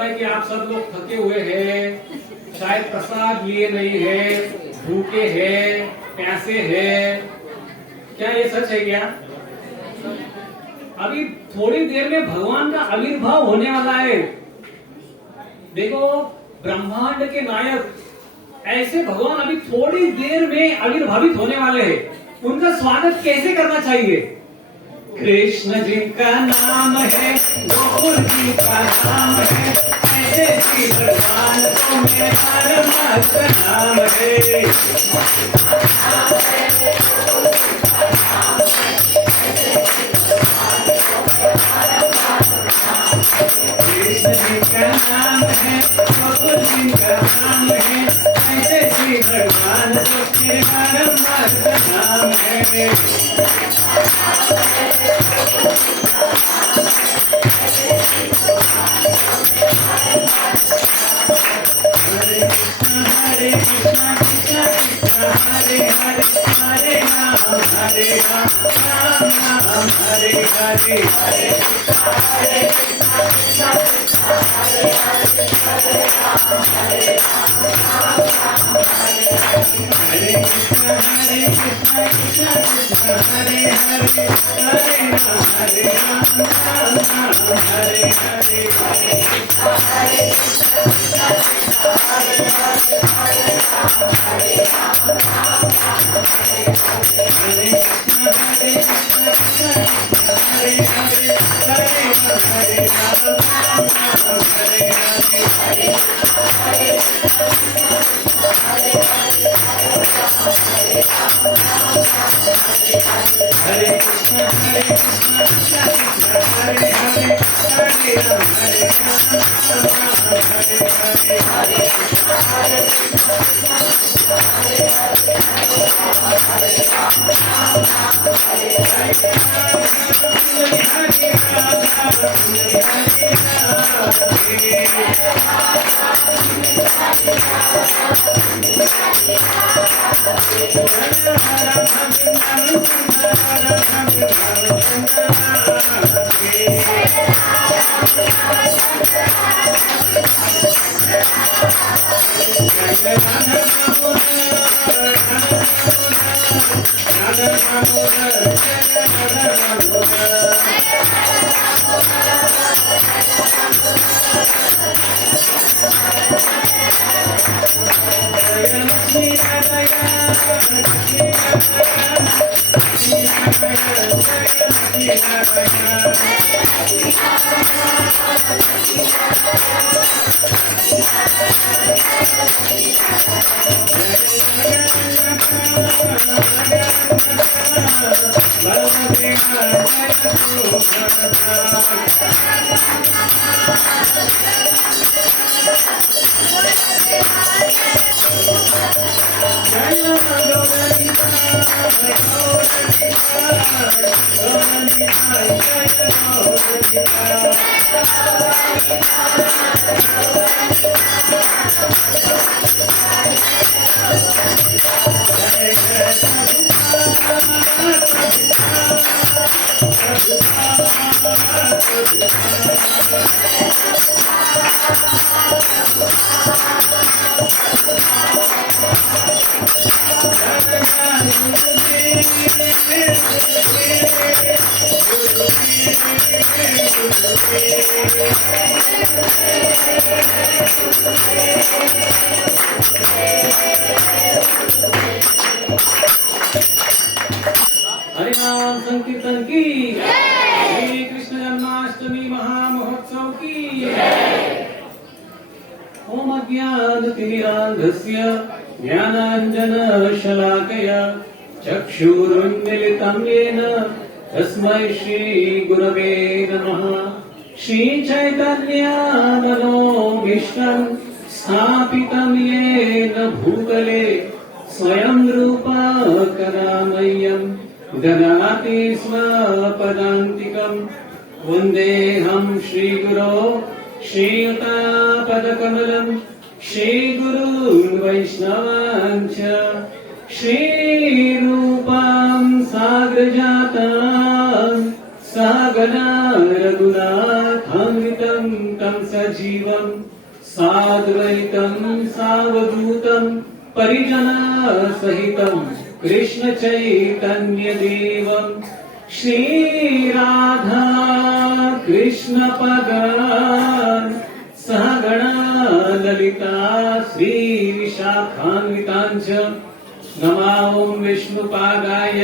रहा है कि आप सब लोग थके हुए हैं, शायद प्रसाद लिए नहीं है, भूखे हैं, प्यासे हैं। क्या ये सच है क्या? अभी थोड़ी देर में भगवान का आविर्भाव होने वाला है। देखो, ब्रह्मांड के नायक ऐसे भगवान अभी थोड़ी देर में आविर्भावित होने वाले हैं। उनका स्वागत कैसे करना चाहिए? कृष्ण जी का नाम है, गोकुल जी का नाम है, ऐसे श्री भगवान को मेरा मस्त नाम है। कृष्ण जी का नाम है, गोकुल जी का नाम है, ऐसे श्री भगवान को मेरा मस्त नाम है। हरे कृष्णा कृष्णा कृष्णा हरे हरे, हरे राम राम राम हरे हरे। हरे कृष्णा कृष्णा कृष्णा हरे हरे, हरे राम राम हरे हरे। हरे कृष्णा कृष्णा कृष्णा हरे हरे, हरे राम राम हरे हरे। हरे कृष्णा कृष्णा कृष्णा हरे हरे, हरे राम राम हरे हरे। हरे कृष्णा कृष्णा कृष्णा हरे हरे, हरे राम राम हरे हरे। हरे हरे कृष्णा कृष्णा कृष्णा हरे हरे, हरे राम हरे हरे। हरे हरिनाम संकीर्तन की श्री कृष्ण जन्माष्टमी महामहोत्सव की ओम अज्ञानतिमिरान्धस्य ज्ञानाञ्जनशलाकया चक्षुरुन्मीलितं येन तस्मै श्रीगुरवे नमः। श्रीचैतन्यमनोभीष्टं स्थापितं येन भूतले स्वयं रूपा कदामह्यं ददाति स्वपदान्तिकं। वन्देऽहं श्रीगुरो श्रीयुतापदकमलं श्रीगुरून् वैष्णवांश्च श्रीरूपां साग्रजातां सहगना रघुनाथान्वितं तं सजीवं साद्वैतं सावधूतं परिजनसहितं कृष्ण चैतन्य देवं श्रीराधा कृष्ण पदान् सहगणा ललिता श्री विशाखान्वितांच नमामि विष्णुपादाय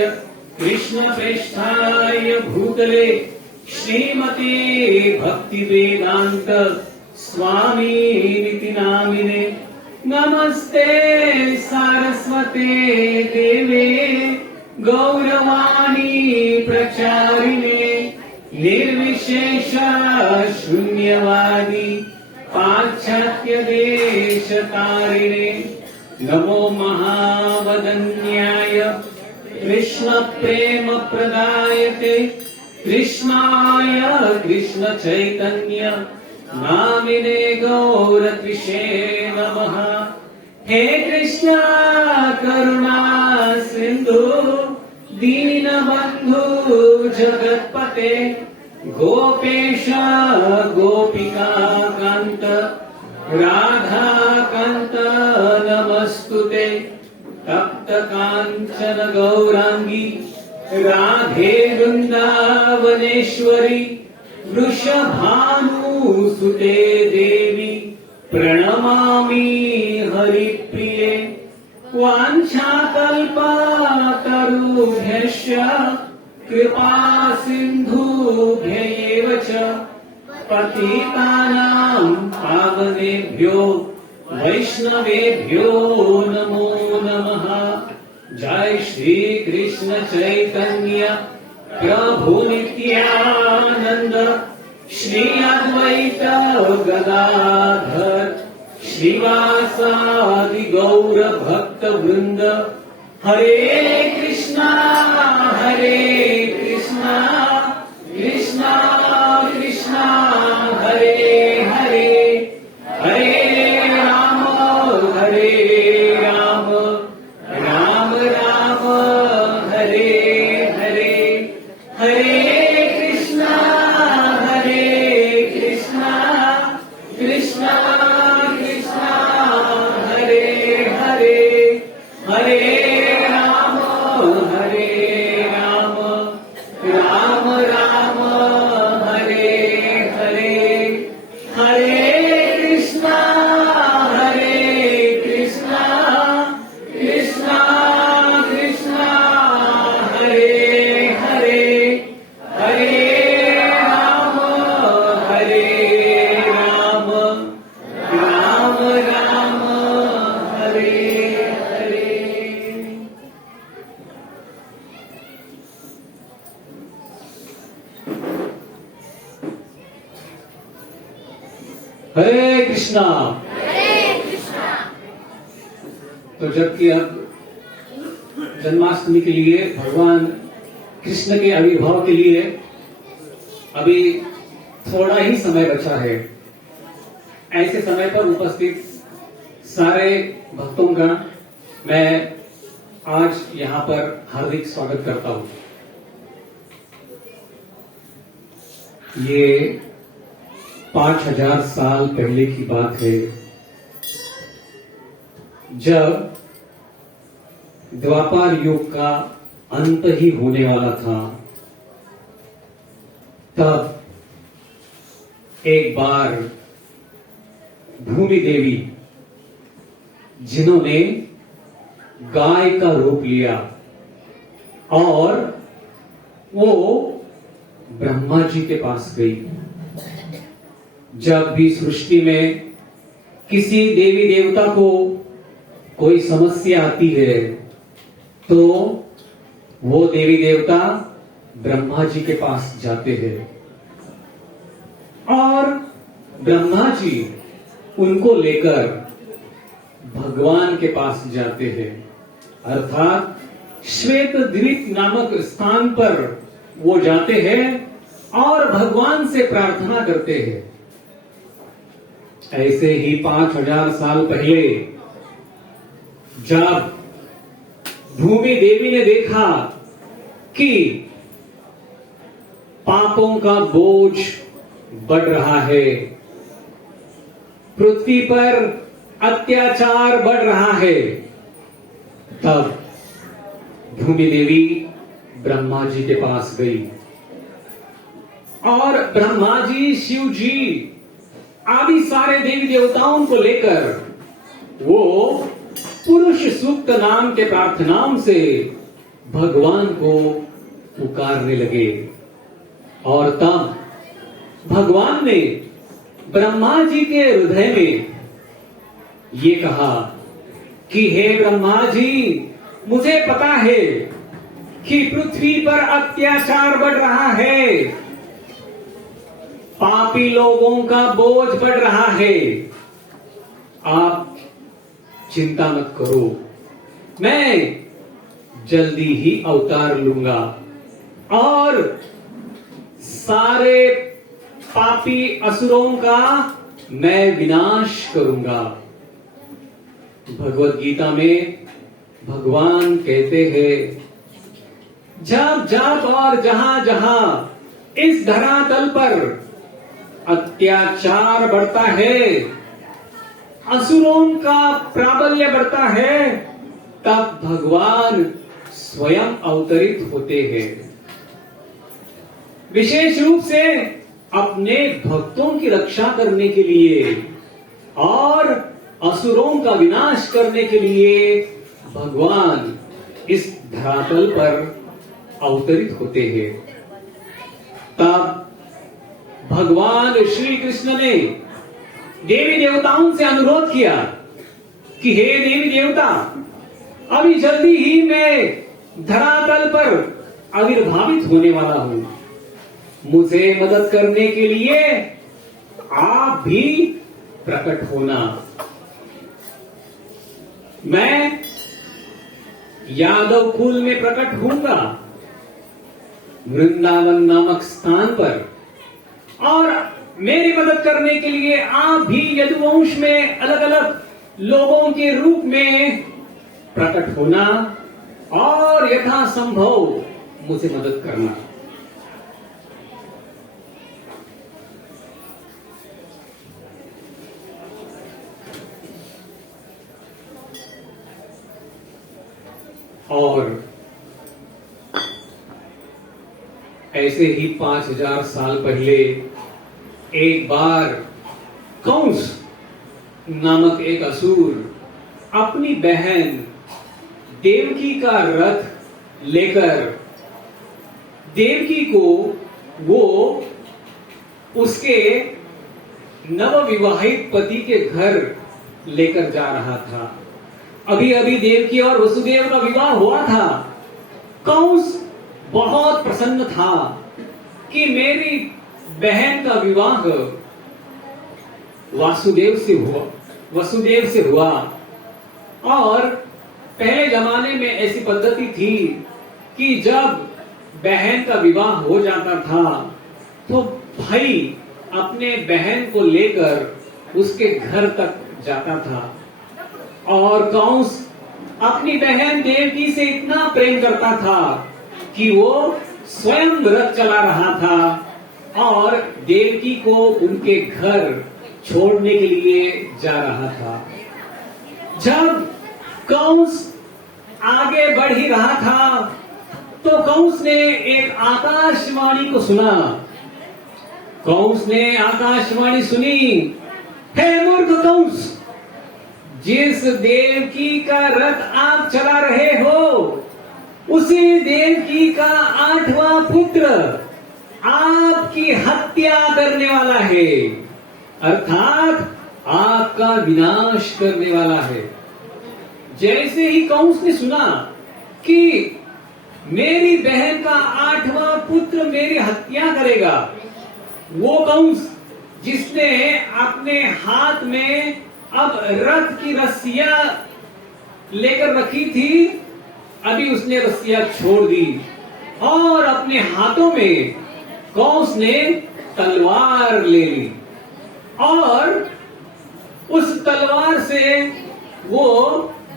कृष्णप्रेष्ठाय भूतले श्रीमते भक्तिवेदांत स्वामीनिति नामिने नमस्ते सारस्वते देवे गौरवाणी प्रचारिणे निर्विशेष शून्यवादी पाश्चात्य देशतारिणे नमो महावदन्याय कृष्ण प्रेम प्रदायते कृष्णाय कृष्ण चैतन्य नामिने गौरत्विषे नमः। हे कृष्ण करुणा सिंधु दीनबंधु जगत्पते गोपेश गोपिका कांत राधा कांत नमस्तुते तप्त कांचन गौरांगी राधे वृंदावनेश्वरी वृषभानुसुते देवी प्रणमामि हरिप्रिये वाञ्छाकल्पतरुभ्यश्च कृपा सिन्धुभ्यैव च पतितानां पावनेभ्यो वैष्णवेभ्यो नमो नमः। जय श्री कृष्ण चैतन्य प्रभु नित्यानंद श्री अद्वैत गदाधर श्रीवासादि गौर भक्त वृंद हरे कृष्णा कृष्णा कृष्णा हरे हरे हरे राम राम राम हरे हरे हरे कृष्णा कृष्णा कृष्णा हरे हरे हरे राम राम राम हरे हरे हरे कृष्णा कृष्णा कृष्णा हरे हरे हरे राम राम राम हरे हरे। हरे कृष्णा। तो जबकि अब जन्माष्टमी के लिए भगवान कृष्ण के आविर्भाव के लिए अभी थोड़ा ही समय बचा है, ऐसे समय पर उपस्थित सारे भक्तों का मैं आज यहाँ पर हार्दिक स्वागत करता हूँ। ये 5000 साल पहले की बात है, जब द्वापर युग का अंत ही होने वाला था। तब एक बार भूमि देवी, जिन्होंने गाय का रूप लिया, और वो ब्रह्मा जी के पास गई। जब भी सृष्टि में किसी देवी देवता को कोई समस्या आती है, तो वो देवी देवता ब्रह्मा जी के पास जाते हैं और ब्रह्मा जी उनको लेकर भगवान के पास जाते हैं, अर्थात श्वेत द्वीप नामक स्थान पर वो जाते हैं और भगवान से प्रार्थना करते हैं। ऐसे ही 5000 साल पहले जब भूमि देवी ने देखा कि पापों का बोझ बढ़ रहा है, पृथ्वी पर अत्याचार बढ़ रहा है, तब भूमि देवी ब्रह्मा जी के पास गई और ब्रह्मा जी, शिव जी आदि सारे देवी देवताओं को लेकर वो पुरुष सूक्त नाम के प्रार्थनाओं से भगवान को पुकारने लगे। और तब भगवान ने ब्रह्मा जी के हृदय में ये कहा कि हे ब्रह्मा जी, मुझे पता है कि पृथ्वी पर अत्याचार बढ़ रहा है, पापी लोगों का बोझ बढ़ रहा है। आप चिंता मत करो, मैं जल्दी ही अवतार लूंगा और सारे पापी असुरों का मैं विनाश करूंगा। भगवत गीता में भगवान कहते हैं, जब जब और जहां जहां इस धरातल पर अत्याचार बढ़ता है, असुरों का प्राबल्य बढ़ता है, तब भगवान स्वयं अवतरित होते हैं। विशेष रूप से अपने भक्तों की रक्षा करने के लिए और असुरों का विनाश करने के लिए भगवान इस धरातल पर अवतरित होते हैं। तब भगवान श्री कृष्ण ने देवी देवताओं से अनुरोध किया कि हे देवी देवता, अभी जल्दी ही मैं धरातल पर आविर्भावित होने वाला हूं, मुझे मदद करने के लिए आप भी प्रकट होना। मैं यादव कुल में प्रकट होऊंगा, वृंदावन नामक स्थान पर, और मेरी मदद करने के लिए आप भी यदुवंश में अलग अलग लोगों के रूप में प्रकट होना और यथासंभव मुझे मदद करना। और ऐसे ही 5000 साल पहले एक बार कंस नामक एक असुर अपनी बहन देवकी का रथ लेकर देवकी को वो उसके नवविवाहित पति के घर लेकर जा रहा था। अभी अभी देवकी और वसुदेव का विवाह हुआ था। कंस बहुत प्रसन्न था कि मेरी बहन का विवाह वसुदेव से हुआ। और पहले जमाने में ऐसी पद्धति थी कि जब बहन का विवाह हो जाता था तो भाई अपने बहन को लेकर उसके घर तक जाता था। और कंस अपनी बहन देवकी से इतना प्रेम करता था कि वो स्वयं रथ चला रहा था और देवकी को उनके घर छोड़ने के लिए जा रहा था। जब कंस आगे बढ़ ही रहा था तो कंस ने एक आकाशवाणी को सुना। कंस ने आकाशवाणी सुनी, हे मूर्ख कंस, जिस देवकी का रथ आप चला रहे हो उसी देवकी का 8वां पुत्र आपकी हत्या करने वाला है, अर्थात आपका विनाश करने वाला है। जैसे ही कंस ने सुना कि मेरी बहन का 8वां पुत्र मेरी हत्या करेगा, वो कंस जिसने अपने हाथ में अब रथ की रस्सियां लेकर रखी थी, अभी उसने रस्सियां छोड़ दी और अपने हाथों में कंस ने तलवार ले ली और उस तलवार से वो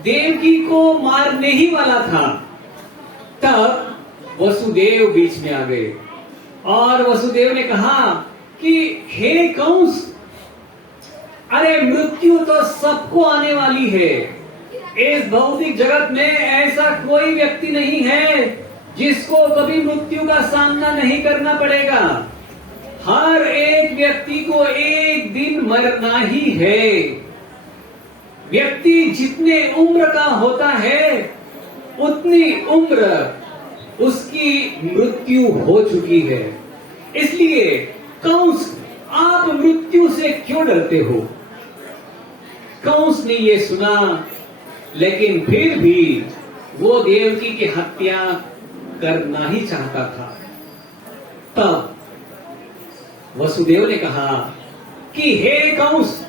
देवकी को मारने ही वाला था। तब वसुदेव बीच में आ गए और वसुदेव ने कहा कि हे कंस, अरे मृत्यु तो सबको आने वाली है। इस भौतिक जगत में ऐसा कोई व्यक्ति नहीं है जिसको कभी मृत्यु का सामना नहीं करना पड़ेगा। हर एक व्यक्ति को एक दिन मरना ही है। व्यक्ति जितने उम्र का होता है उतनी उम्र उसकी मृत्यु हो चुकी है। इसलिए कंस, आप मृत्यु से क्यों डरते हो? कंस ने ये सुना, लेकिन फिर भी वो देवकी की हत्या करना ही चाहता था। तब वसुदेव ने कहा कि हे कंस,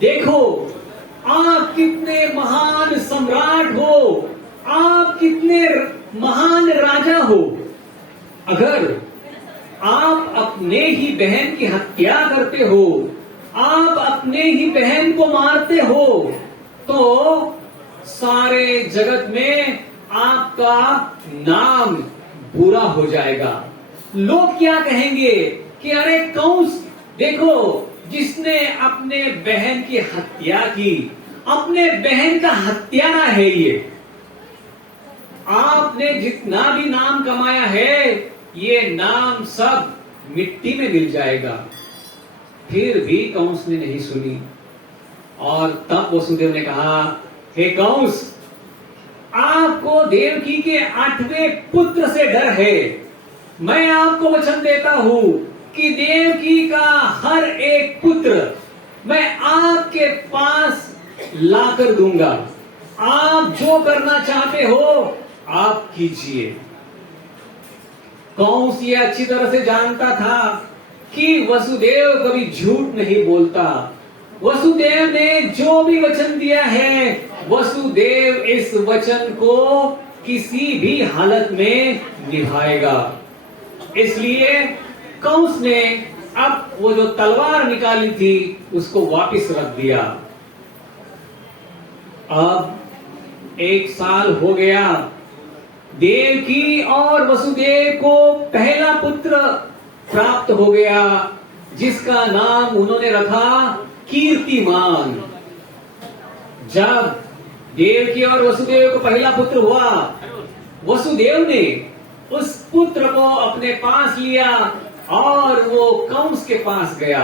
देखो आप कितने महान सम्राट हो, आप कितने महान राजा हो। अगर आप अपने ही बहन की हत्या करते हो, आप अपने ही बहन को मारते हो, तो सारे जगत में आपका नाम बुरा हो जाएगा। लोग क्या कहेंगे कि अरे कंस, देखो जिसने अपने बहन की हत्या की, अपने बहन का हत्यारा है ये। आपने जितना भी नाम कमाया है, ये नाम सब मिट्टी में मिल जाएगा। फिर भी कंस ने नहीं सुनी। और तब वसुदेव ने कहा, हे कंस, आपको देवकी के 8वें पुत्र से डर है। मैं आपको वचन देता हूं कि देवकी का हर एक पुत्र मैं आपके पास लाकर दूंगा। आप जो करना चाहते हो आप कीजिए। कंस ये अच्छी तरह से जानता था कि वसुदेव कभी झूठ नहीं बोलता। वसुदेव ने जो भी वचन दिया है, वसुदेव इस वचन को किसी भी हालत में निभाएगा। इसलिए कंस ने अब वो जो तलवार निकाली थी उसको वापस रख दिया। अब 1 साल हो गया। देवकी और वसुदेव को पहला पुत्र प्राप्त हो गया, जिसका नाम उन्होंने रखा कीर्तिमान। जब देवकी और वसुदेव को पहला पुत्र हुआ, वसुदेव ने उस पुत्र को अपने पास लिया और वो कंस के पास गया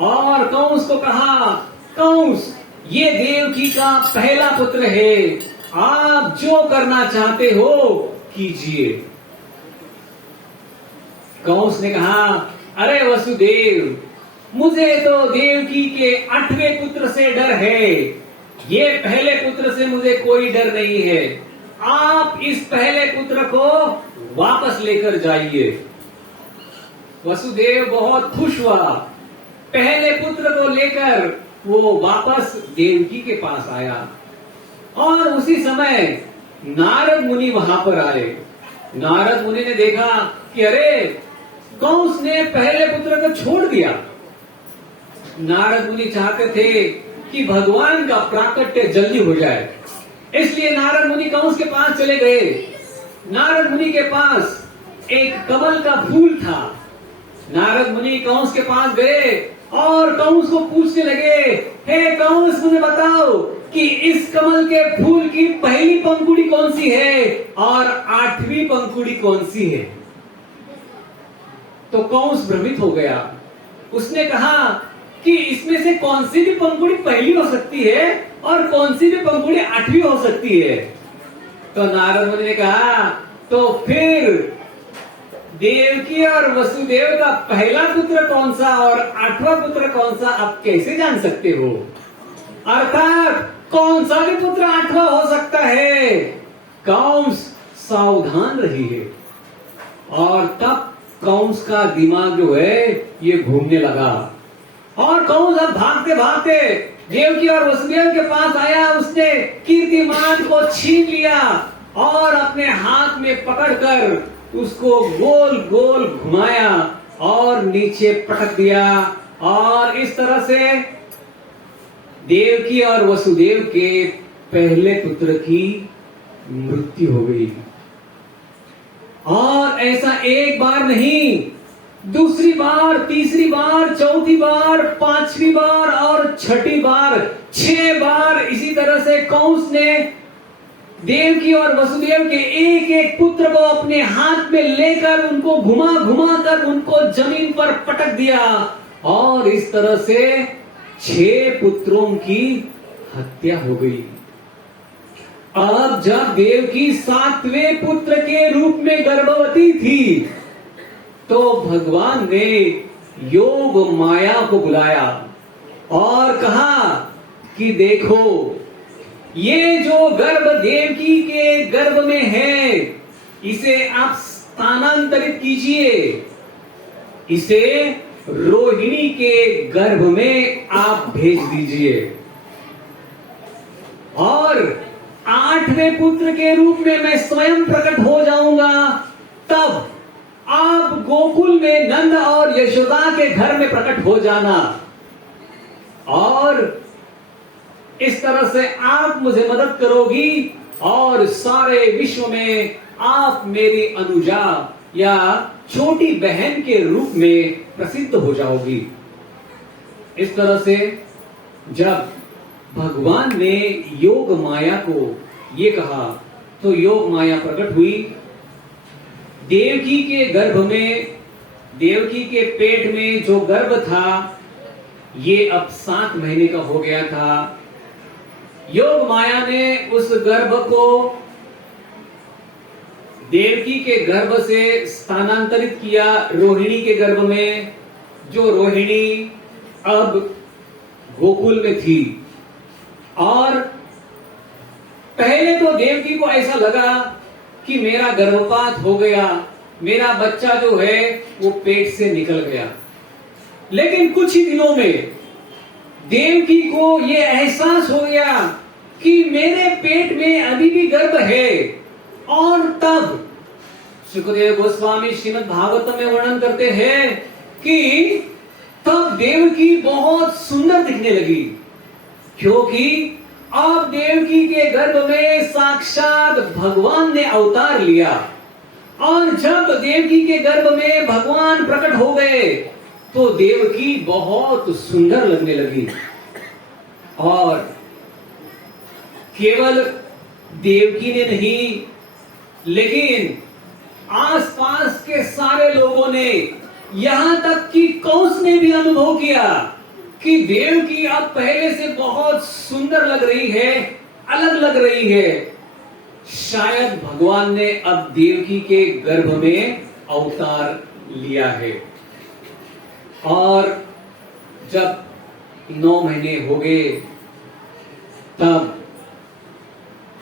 और कंस को कहा, कंस, ये देवकी का पहला पुत्र है, आप जो करना चाहते हो कीजिए। कंस ने कहा, अरे वसुदेव, मुझे तो देवकी के 8वें पुत्र से डर है, ये पहले पुत्र से मुझे कोई डर नहीं है। आप इस पहले पुत्र को वापस लेकर जाइए। वसुदेव बहुत खुश हुआ। पहले पुत्र को लेकर वो वापस देवकी के पास आया और उसी समय नारद मुनि वहां पर आए। नारद मुनि ने देखा कि अरे कंस ने पहले पुत्र को छोड़ दिया। नारद मुनि चाहते थे कि भगवान का प्राकट्य जल्दी हो जाए, इसलिए नारद मुनि कंस के पास चले गए। नारद मुनि के पास एक कमल का फूल था। नारद मुनि कंस के पास गए और कंस को पूछने लगे, हे कंस, मुझे बताओ कि इस कमल के फूल की पहली पंखुड़ी कौन सी है और 8वीं पंखुड़ी कौन सी है? तो कंस भ्रमित हो गया। उसने कहा कि इसमें से कौन सी भी पंखुड़ी पहली हो सकती है और कौन सी भी पंखुड़ी 8वीं हो सकती है? तो नारद मुनि ने कहा, तो फिर देवकी और वसुदेव का पहला पुत्र कौन सा और 8वां पुत्र कौन सा आप कैसे जान सकते हो? अर्थात कौन सा भी पुत्र 8वां हो सकता है? कंस सावधान रहिए। और तब कंस का दिमाग जो है ये घूमने लगा और कंस अब भागते भागते देवकी और वसुदेव के पास आया। उसने कीर्तिमान को छीन लिया और अपने हाथ में पकड़कर उसको गोल गोल घुमाया और नीचे पटक दिया और इस तरह से देवकी और वसुदेव के पहले पुत्र की मृत्यु हो गई। और ऐसा एक बार नहीं, दूसरी बार, तीसरी बार, चौथी बार, पांचवी बार और छठी बार, 6 बार इसी तरह से कंस ने देवकी और वसुदेव के एक एक पुत्र को अपने हाथ में लेकर उनको घुमा घुमा कर उनको जमीन पर पटक दिया और इस तरह से 6 पुत्रों की हत्या हो गई। अब जब देवकी 7वें पुत्र के रूप में गर्भवती थी तो भगवान ने योग माया को बुलाया और कहा कि देखो, ये जो गर्भ देवकी के गर्भ में है, इसे आप स्थानांतरित कीजिए, इसे रोहिणी के गर्भ में आप भेज दीजिए और 8वें पुत्र के रूप में मैं स्वयं प्रकट हो जाऊंगा। तब आप गोकुल में नंद और यशोदा के घर में प्रकट हो जाना और इस तरह से आप मुझे मदद करोगी और सारे विश्व में आप मेरी अनुजा या छोटी बहन के रूप में प्रसिद्ध हो जाओगी। इस तरह से जब भगवान ने योग माया को ये कहा तो योग माया प्रकट हुई। देवकी के गर्भ में, देवकी के पेट में जो गर्भ था ये अब 7 महीने का हो गया था। योग माया ने उस गर्भ को देवकी के गर्भ से स्थानांतरित किया रोहिणी के गर्भ में, जो रोहिणी अब गोकुल में थी। और पहले तो देवकी को ऐसा लगा कि मेरा गर्भपात हो गया, मेरा बच्चा जो है वो पेट से निकल गया। लेकिन कुछ ही दिनों में देवकी को ये एहसास हो गया कि मेरे पेट में अभी भी गर्भ है। और तब सुखदेव गोस्वामी श्रीमद् भागवतम में वर्णन करते हैं कि तब देवकी बहुत सुंदर दिखने लगी, क्योंकि अब देवकी के गर्भ में साक्षात भगवान ने अवतार लिया। और जब देवकी के गर्भ में भगवान प्रकट हो गए तो देवकी बहुत सुंदर लगने लगी। और केवल देवकी ने नहीं, लेकिन आसपास के सारे लोगों ने, यहां तक कि कंस ने भी अनुभव किया कि देवकी अब पहले से बहुत सुंदर लग रही है, अलग लग रही है। शायद भगवान ने अब देवकी के गर्भ में अवतार लिया है। और जब 9 महीने हो गए तब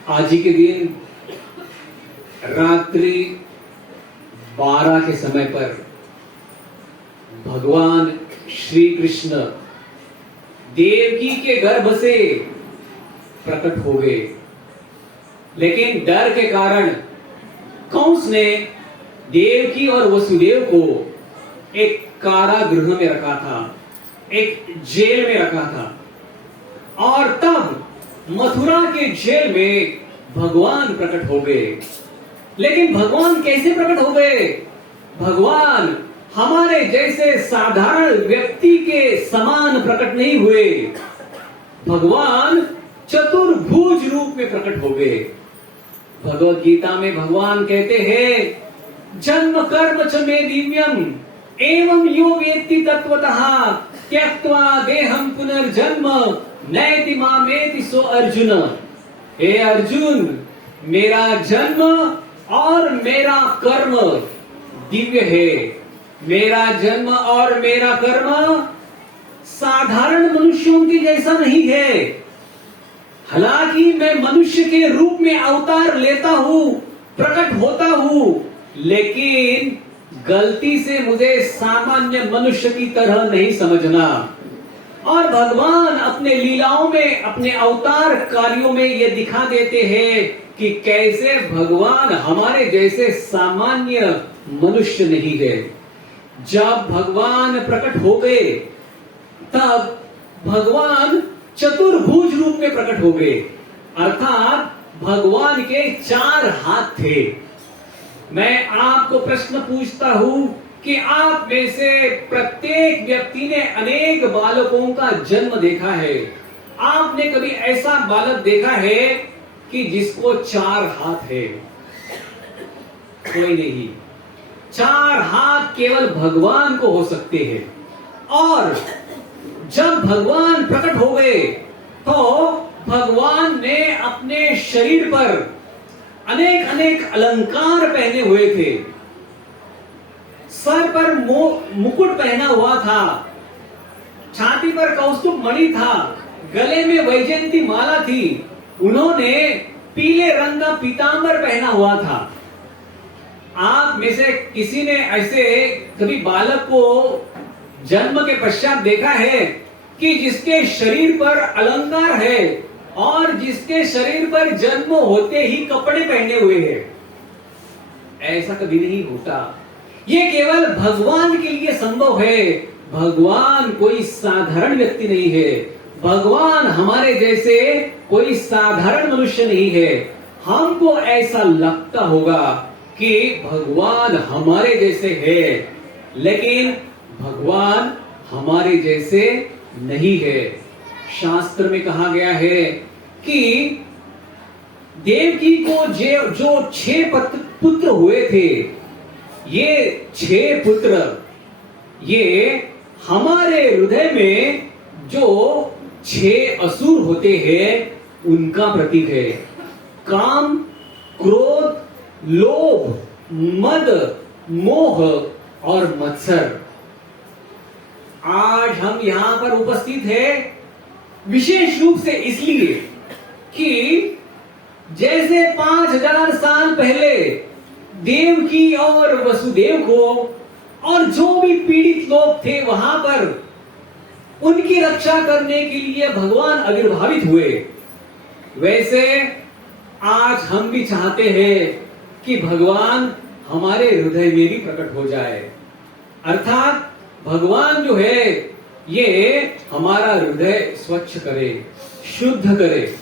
आज ही के दिन रात्रि 12 के समय पर भगवान श्री कृष्ण देवकी के गर्भ से प्रकट हो गए। लेकिन डर के कारण कंस ने देवकी और वसुदेव को एक कारागृह में रखा था, एक जेल में रखा था। और तब मथुरा के जेल में भगवान प्रकट हो गए। लेकिन भगवान कैसे प्रकट हो गए? भगवान हमारे जैसे साधारण व्यक्ति के समान प्रकट नहीं हुए। भगवान चतुर्भुज रूप में प्रकट हो गए। भगवत गीता में भगवान कहते हैं, जन्म कर्म च मे दिव्यम एवं यो वेत्ति तत्वतः त्यक्त्वा देहम पुनर्जन्म नैति मामेति सो अर्जुन। हे अर्जुन, मेरा जन्म और मेरा कर्म दिव्य है। मेरा जन्म और मेरा कर्म साधारण मनुष्यों की जैसा नहीं है। हालांकि मैं मनुष्य के रूप में अवतार लेता हूं, प्रकट होता हूं, लेकिन गलती से मुझे सामान्य मनुष्य की तरह नहीं समझना। और भगवान अपने लीलाओं में, अपने अवतार कार्यों में ये दिखा देते हैं कि कैसे भगवान हमारे जैसे सामान्य मनुष्य नहीं है। जब भगवान प्रकट हो गए तब भगवान चतुर्भुज रूप में प्रकट हो गए, अर्थात भगवान के 4 हाथ थे मैं आपको प्रश्न पूछता हूं कि आप में से प्रत्येक व्यक्ति ने अनेक बालकों का जन्म देखा है। आपने कभी ऐसा बालक देखा है कि जिसको 4 हाथ है? कोई नहीं। 4 हाथ केवल भगवान को हो सकते हैं। और जब भगवान प्रकट हो गए तो भगवान ने अपने शरीर पर अनेक अनेक अलंकार पहने हुए थे। सर पर मुकुट पहना हुआ था, छाती पर कौस्तुभ मणि था, गले में वैजयंती माला थी। उन्होंने पीले रंग का पीतांबर पहना हुआ था। आप में से किसी ने ऐसे कभी बालक को जन्म के पश्चात देखा है कि जिसके शरीर पर अलंकार है और जिसके शरीर पर जन्म होते ही कपड़े पहने हुए हैं? ऐसा कभी नहीं होता। ये केवल भगवान के लिए संभव है। भगवान कोई साधारण व्यक्ति नहीं है। भगवान हमारे जैसे कोई साधारण मनुष्य नहीं है। हमको ऐसा लगता होगा कि भगवान हमारे जैसे है, लेकिन भगवान हमारे जैसे नहीं है। शास्त्र में कहा गया है कि देवकी को जो 6 पुत्र हुए थे, ये 6 पुत्र ये हमारे हृदय में जो 6 असुर होते हैं उनका प्रतीक है। काम, क्रोध, लोभ, मद, मोह और मत्सर। आज हम यहां पर उपस्थित हैं विशेष रूप से इसलिए कि जैसे 5000 साल पहले देवकी और वसुदेव को और जो भी पीड़ित लोग थे वहां पर उनकी रक्षा करने के लिए भगवान आविर्भावित हुए, वैसे आज हम भी चाहते हैं कि भगवान हमारे हृदय में भी प्रकट हो जाए। अर्थात भगवान जो है ये हमारा हृदय स्वच्छ करे, शुद्ध करे।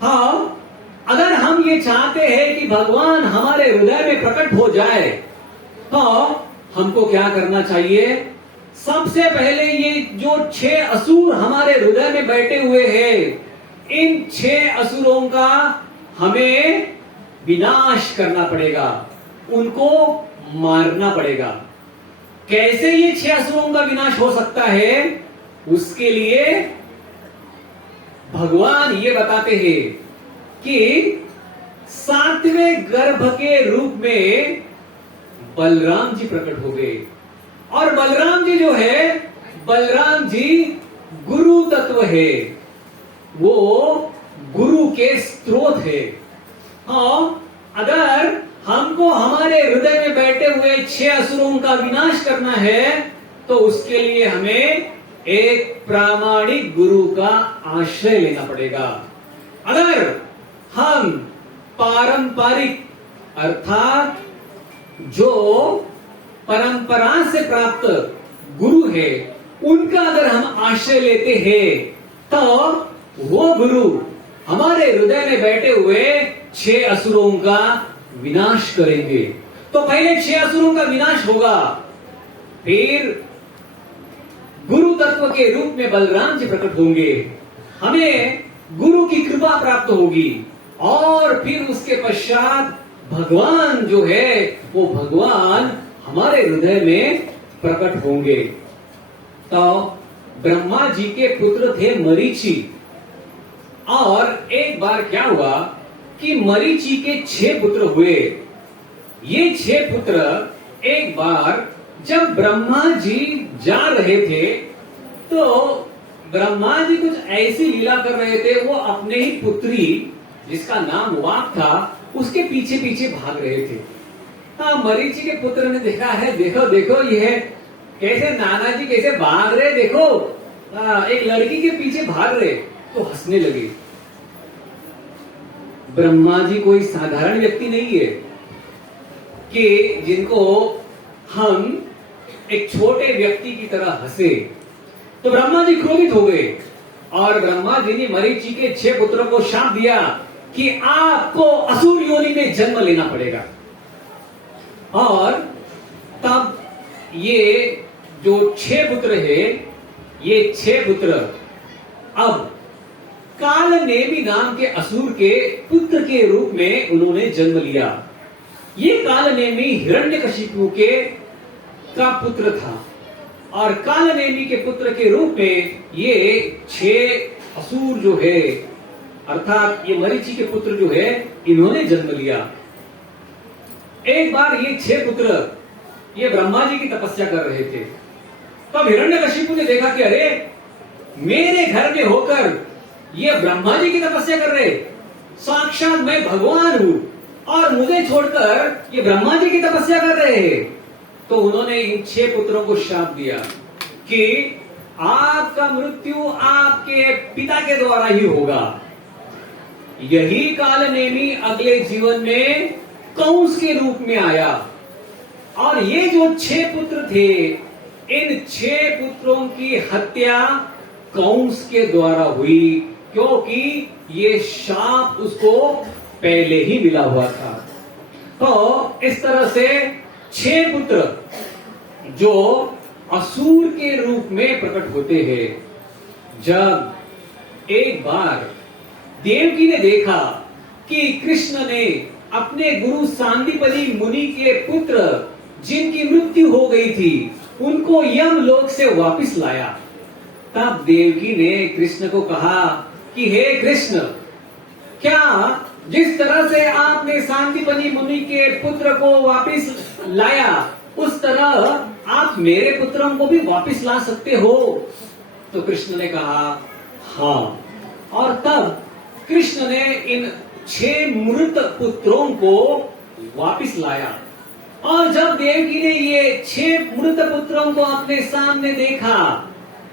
हाँ, अगर हम ये चाहते हैं कि भगवान हमारे हृदय में प्रकट हो जाए तो हमको क्या करना चाहिए? सबसे पहले ये जो 6 असुर हमारे हृदय में बैठे हुए हैं, इन 6 असुरों का हमें विनाश करना पड़ेगा, उनको मारना पड़ेगा। कैसे ये 6 असुरों का विनाश हो सकता है? उसके लिए भगवान ये बताते हैं कि 7वें गर्भ के रूप में बलराम जी प्रकट हो गए। और बलराम जी जो है, बलराम जी गुरु तत्व है, वो गुरु के स्रोत है। हाँ, अगर हमको हमारे हृदय में बैठे हुए 6 असुरों का विनाश करना है तो उसके लिए हमें एक प्रामाणिक गुरु का आश्रय लेना पड़ेगा। अगर हम पारंपरिक अर्थात जो परंपरा से प्राप्त गुरु है उनका अगर हम आश्रय लेते हैं तो वो गुरु हमारे हृदय में बैठे हुए 6 असुरों का विनाश करेंगे। तो पहले 6 असुरों का विनाश होगा, फिर गुरु तत्व के रूप में बलराम जी प्रकट होंगे, हमें गुरु की कृपा प्राप्त होगी और फिर उसके पश्चात भगवान जो है वो भगवान हमारे हृदय में प्रकट होंगे। तो ब्रह्मा जी के पुत्र थे मरीचि, और एक बार क्या हुआ कि मरीचि के 6 पुत्र हुए। ये 6 पुत्र एक बार जब ब्रह्मा जी जा रहे थे तो ब्रह्मा जी कुछ ऐसी लीला कर रहे थे, वो अपने ही पुत्री जिसका नाम वाक था उसके पीछे पीछे भाग रहे थे। हाँ, मरीचि के पुत्र ने देखा है, देखो देखो ये कैसे नाना जी कैसे भाग रहे, देखो एक लड़की के पीछे भाग रहे, तो हंसने लगे। ब्रह्मा जी कोई साधारण व्यक्ति नहीं है कि जिनको हम एक छोटे व्यक्ति की तरह हंसे। तो ब्रह्मा जी क्रोधित हो गए और ब्रह्मा जी ने मरीचि के 6 पुत्रों को शाप दिया कि आपको असुर योनि में जन्म लेना पड़ेगा। और तब ये जो 6 पुत्र है, ये 6 पुत्र अब कालनेमी नाम के असुर के पुत्र के रूप में उन्होंने जन्म लिया। ये कालनेमी हिरण्यकशिपु के का पुत्र था और कालनेमी के पुत्र के रूप में ये 6 असुर जो है, अर्थात ये मरीचि के पुत्र जो है, इन्होंने जन्म लिया। एक बार ये 6 पुत्र ये ब्रह्मा जी की तपस्या कर रहे थे। तब हिरण्यकशिपु ने देखा कि अरे मेरे घर में होकर ये ब्रह्मा जी की तपस्या कर रहे, साक्षात मैं भगवान हूं और मुझे छोड़कर ये ब्रह्मा जी की तपस्या कर रहे हैं। तो उन्होंने इन 6 पुत्रों को शाप दिया कि आपका मृत्यु आपके पिता के द्वारा ही होगा। यही कालनेमी अगले जीवन में कंस के रूप में आया और ये जो 6 पुत्र थे, इन 6 पुत्रों की हत्या कंस के द्वारा हुई, क्योंकि ये शाप उसको पहले ही मिला हुआ था। तो इस तरह से 6 पुत्र जो असुर के रूप में प्रकट होते हैं। जब एक बार देवकी ने देखा कि कृष्ण ने अपने गुरु सांदीपनि मुनि के पुत्र जिनकी मृत्यु हो गई थी, उनको यमलोक से वापस लाया, तब देवकी ने कृष्ण को कहा कि हे कृष्ण, क्या जिस तरह से आपने सांदीपनि मुनि के पुत्र को वापस लाया, उस तरह आप मेरे पुत्रों को भी वापस ला सकते हो? तो कृष्ण ने कहा हाँ। और तब कृष्ण ने इन 6 मृत पुत्रों को वापस लाया। और जब देवकी ने ये 6 मृत पुत्रों को अपने सामने देखा,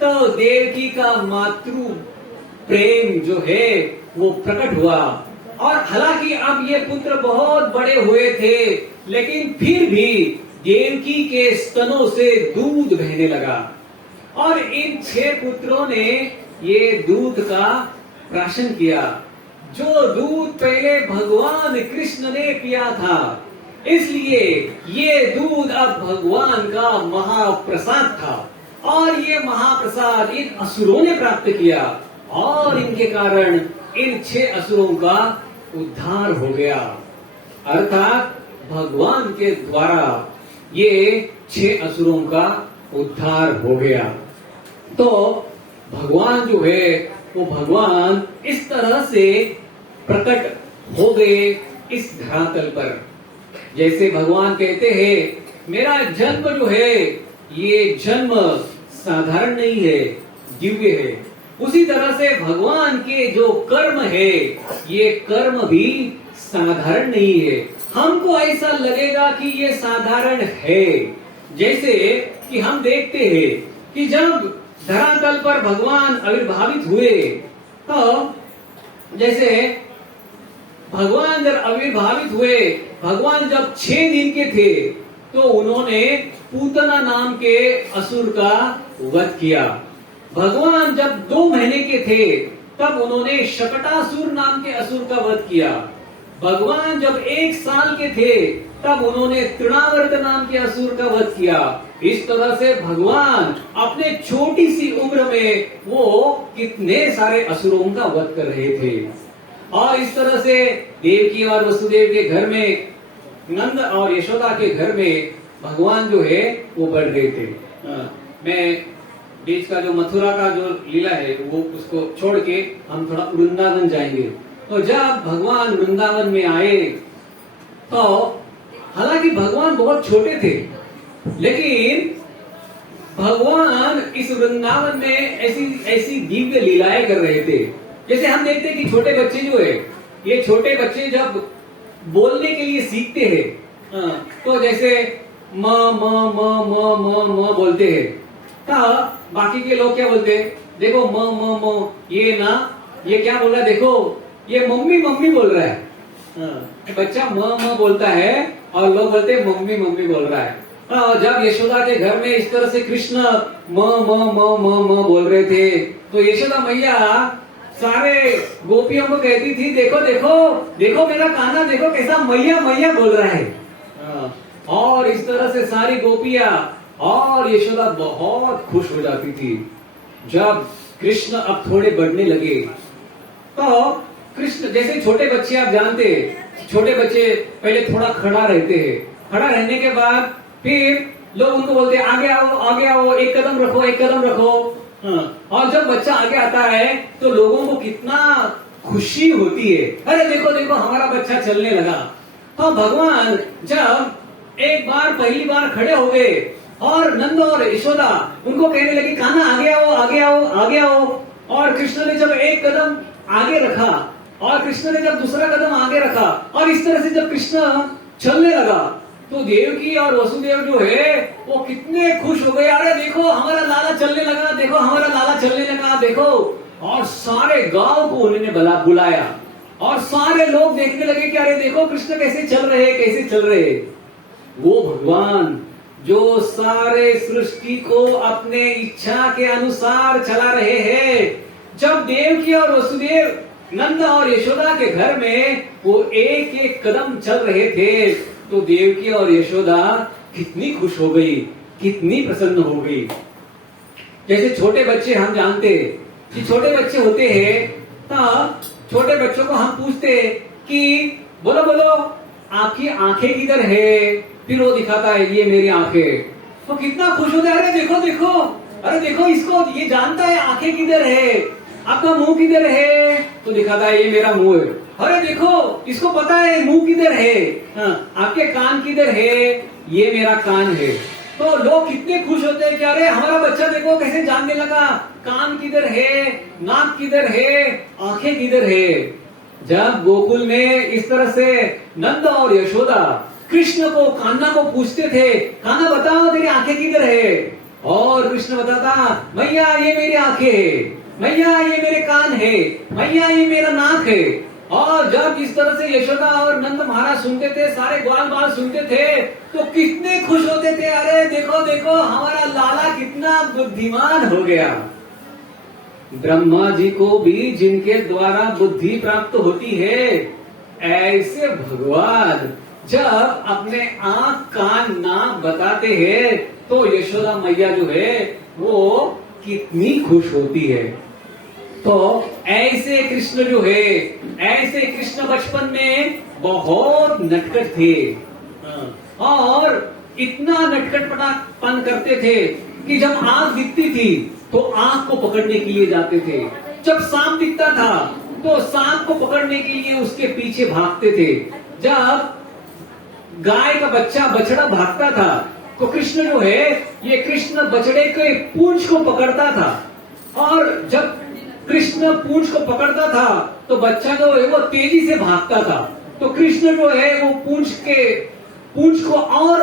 तो देवकी का मातृ प्रेम जो है वो प्रकट हुआ। और हालांकि अब ये पुत्र बहुत बड़े हुए थे, लेकिन फिर भी देवकी के स्तनों से दूध बहने लगा और इन 6 पुत्रों ने ये दूध का प्राशन किया, जो दूध पहले भगवान कृष्ण ने पिया था। इसलिए ये दूध अब भगवान का महाप्रसाद था और ये महाप्रसाद इन असुरों ने प्राप्त किया और इनके कारण इन 6 असुरों का उद्धार हो गया। अर्थात भगवान के द्वारा ये 6 असुरों का उद्धार हो गया। तो भगवान जो है वो भगवान इस तरह से प्रकट हो गए इस धरातल पर। जैसे भगवान कहते हैं, मेरा जन्म जो है ये जन्म साधारण नहीं है, दिव्य है। उसी तरह से भगवान के जो कर्म है, ये कर्म भी साधारण नहीं है। हमको ऐसा लगेगा कि ये साधारण है। जैसे कि हम देखते हैं कि जब धरातल पर भगवान आविर्भावित हुए, तो जैसे भगवान जब आविर्भावित हुए, भगवान जब 6 दिन के थे, तो उन्होंने पूतना नाम के असुर का वध किया। भगवान जब 2 महीने के थे, तब उन्होंने शकटासुर नाम के असुर का वध किया। भगवान जब 1 साल के थे, तब उन्होंने तृणावर्त नाम के असुर का वध किया। इस तरह से भगवान अपने छोटी सी उम्र में वो कितने सारे असुरों का वध कर रहे थे। और इस तरह से देवकी और वसुदेव के घर में, नंद और यशोदा के घर में भगवान जो है वो बढ़ रहे थे। मैं बीच का जो मथुरा का जो लीला है वो उसको छोड़ के हम थोड़ा वृंदावन जाएंगे। तो जब भगवान वृंदावन में आए, तो हालांकि भगवान बहुत छोटे थे, लेकिन भगवान इस वृंदावन में ऐसी ऐसी दिव्य लीलाएं कर रहे थे। जैसे हम देखते हैं कि छोटे बच्चे जो है, ये छोटे बच्चे जब बोलने के लिए सीखते हैं, तो जैसे म म म म म म बोलते हैं, तो बाकी के लोग क्या बोलते हैं, देखो म म म, ये ना, ये क्या बोल रहा है, देखो ये मम्मी मम्मी बोल रहा है। बच्चा म म बोलता है और लोग बोलते हैं मम्मी मम्मी बोल रहा है। जब यशोदा के घर में इस तरह से कृष्ण म म म म म बोल रहे थे, तो यशोदा मैया सारे गोपियों को कहती थी, देखो देखो देखो मेरा कान्हा, देखो कैसा मैया मैया बोल रहा है। और इस तरह से सारी गोपियां और यशोदा बहुत खुश हो जाती थी। जब कृष्ण अब थोड़े बढ़ने लगे तो कृष्ण, जैसे छोटे बच्चे आप जानते हैं, छोटे बच्चे पहले थोड़ा खड़ा रहते हैं, खड़ा रहने के बाद फिर लोग उनको बोलते हैं आगे आओ आगे आओ, एक कदम रखो एक कदम रखो। हाँ, और जब बच्चा आगे आता है तो लोगों को कितना खुशी होती है, अरे देखो देखो हमारा बच्चा चलने लगा। तो भगवान जब एक बार पहली बार खड़े हो गए और नंद और यशोदा उनको कहने लगी कान्हा आगे आओ आगे आओ आगे आओ, और कृष्ण ने जब एक कदम आगे रखा और कृष्ण ने जब दूसरा कदम आगे रखा और इस तरह से जब कृष्ण चलने लगा तो देवकी और वसुदेव जो है वो कितने खुश हो गए, अरे देखो हमारा लाला चलने लगा, देखो हमारा लाला चलने लगा देखो। और सारे गांव को उन्होंने बुलाया और सारे लोग देखने लगे कि अरे देखो कृष्ण कैसे चल रहे कैसे चल रहे। वो भगवान जो सारे सृष्टि को अपने इच्छा के अनुसार चला रहे हैं, जब देवकी और वसुदेव नंद और यशोदा के घर में वो एक एक कदम चल रहे थे तो देवकी और यशोदा कितनी खुश हो गई, कितनी प्रसन्न हो गई। जैसे छोटे बच्चे हम जानते कि छोटे बच्चे होते हैं तो छोटे बच्चों को हम पूछते कि बोलो बोलो आपकी आंखें किधर है, फिर वो दिखाता है ये मेरी आंखें, तो कितना खुश होता है, अरे देखो देखो अरे देखो इसको ये जानता है आंखें किधर है, आपका मुंह किधर है, तो दिखाता है ये मेरा मुंह है, अरे देखो इसको पता है मुंह किधर है, हाँ, आपके कान किधर है, ये मेरा कान है। तो लोग कितने खुश होते हैं कि अरे हमारा बच्चा देखो कैसे जानने लगा कान किधर है, नाक किधर है, आंखें किधर है। जब गोकुल में इस तरह से नंद और यशोदा कृष्ण को कान्हा को पूछते थे, कान्हा बताओ तेरी आंखें किधर है, और कृष्ण बताता मैया ये मेरी आंखें है, मैया ये मेरे कान है, मैया ये मेरा नाक है। और जब इस तरह से यशोदा और नंद महाराज सुनते थे, सारे ग्वाल बाल सुनते थे तो कितने खुश होते थे, अरे देखो देखो हमारा लाला कितना बुद्धिमान हो गया। ब्रह्मा जी को भी जिनके द्वारा बुद्धि प्राप्त होती है, ऐसे भगवान जब अपने आंख कान नाक बताते हैं तो यशोदा मैया जो है वो कितनी खुश होती है। तो ऐसे कृष्ण जो है, ऐसे कृष्ण बचपन में बहुत नटखट थे और इतना नटखटपन करते थे कि जब आंख दिखती थी तो आंख को पकड़ने के लिए जाते थे, जब सांप दिखता था तो सांप को पकड़ने के लिए उसके पीछे भागते थे, जब गाय का बच्चा बछड़ा भागता था तो कृष्ण जो है ये कृष्ण बछड़े के पूंछ को पकड़ता था, और जब कृष्ण पूंछ को पकड़ता था तो बच्चा जो है वो तेजी से भागता था, तो कृष्ण जो है वो पूंछ को और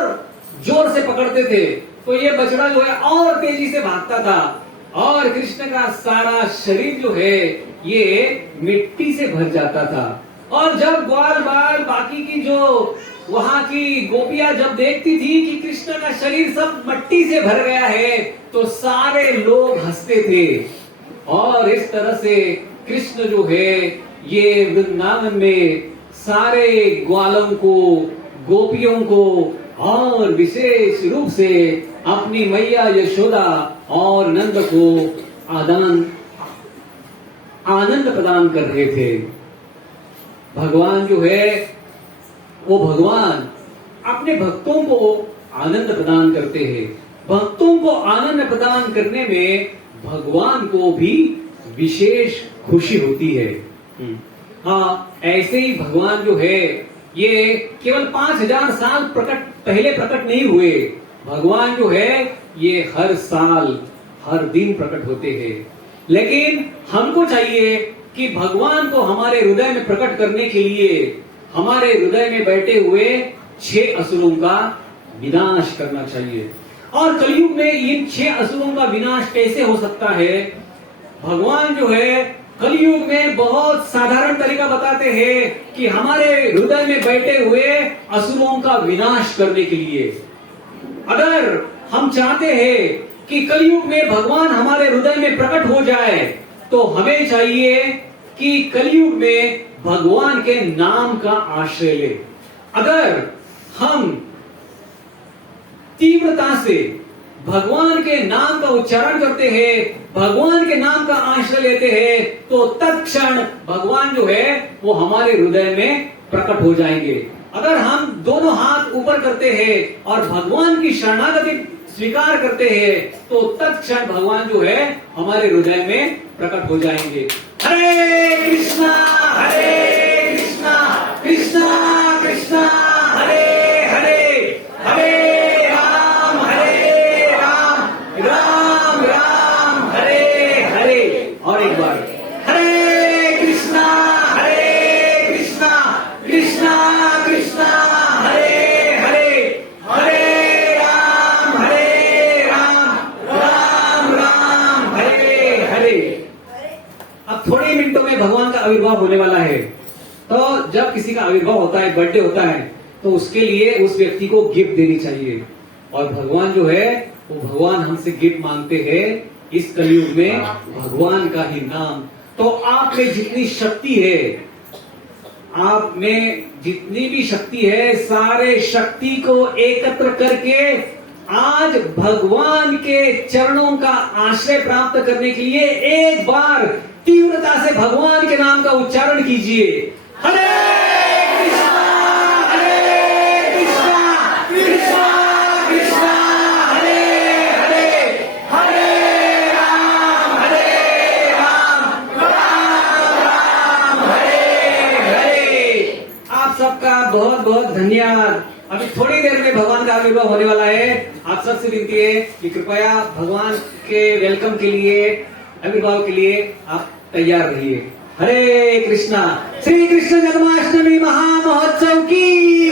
जोर से पकड़ते थे तो ये बछड़ा जो है और तेजी से भागता था, और कृष्ण का सारा शरीर जो है ये मिट्टी से भर जाता था। और जब ग्वाल बाल बाकी की जो वहां की गोपियां जब देखती थी कि कृष्ण का शरीर सब मिट्टी से भर गया है तो सारे लोग हंसते थे। और इस तरह से कृष्ण जो है ये वृंदावन में सारे ग्वालों को, गोपियों को और विशेष रूप से अपनी मैया यशोदा और नंद को आनंद प्रदान कर रहे थे। भगवान जो है वो भगवान अपने भक्तों को आनंद प्रदान करते हैं। भक्तों को आनंद प्रदान करने में भगवान को भी विशेष खुशी होती है। हाँ, ऐसे ही भगवान जो है ये केवल 5000 साल पहले प्रकट नहीं हुए, भगवान जो है ये हर साल हर दिन प्रकट होते हैं। लेकिन हमको चाहिए कि भगवान को हमारे हृदय में प्रकट करने के लिए हमारे हृदय में बैठे हुए 6 असुरों का विनाश करना चाहिए। और कलयुग में इन 6 असुरों का विनाश कैसे हो सकता है? भगवान जो है कलयुग में बहुत साधारण तरीका बताते हैं कि हमारे हृदय में बैठे हुए असुरों का विनाश करने के लिए। अगर हम चाहते हैं कि कलयुग में भगवान हमारे हृदय में प्रकट हो जाए तो हमें चाहिए कि कलयुग में भगवान के नाम का आश्रय ले। अगर हम तीव्रता से भगवान के नाम का उच्चारण करते हैं, भगवान के नाम का आश्रय लेते हैं, तो तत्क्षण भगवान जो है वो हमारे हृदय में प्रकट हो जाएंगे। अगर हम दोनों हाथ ऊपर करते हैं और भगवान की शरणागति स्वीकार करते हैं, तो तत्क्षण भगवान जो है हमारे हृदय में प्रकट हो जाएंगे। हरे कृष्णा कृष्णा कृष्णा हरे हरे, हरे राम राम राम हरे हरे। और एक बार हरे कृष्णा कृष्णा कृष्णा हरे हरे, हरे राम राम राम हरे हरे। अब थोड़े ही मिनटों में भगवान का आविर्भाव होने वाला है। तो जब किसी का आविर्भाव होता है, बर्थडे होता है, तो उसके लिए उस व्यक्ति को गिफ्ट देनी चाहिए। और भगवान जो है वो भगवान हमसे गिफ्ट मांगते हैं इस कलयुग में भगवान का ही नाम। तो आप में जितनी शक्ति है, आप में जितनी भी शक्ति है, सारे शक्ति को एकत्र करके आज भगवान के चरणों का आश्रय प्राप्त करने के लिए एक बार तीव्रता से भगवान के नाम का उच्चारण कीजिए। हरे कृष्णा कृष्णा कृष्णा हरे हरे, हरे राम राम हरे हरे। आप सबका बहुत बहुत धन्यवाद। अभी थोड़ी देर में भगवान का आविर्भाव होने वाला है। आप सबसे विनती है कि कृपया भगवान के वेलकम के लिए, आविर्भाव के लिए आप तैयार रहिए। हरे कृष्णा। श्री कृष्ण जन्माष्टमी महामहोत्सव की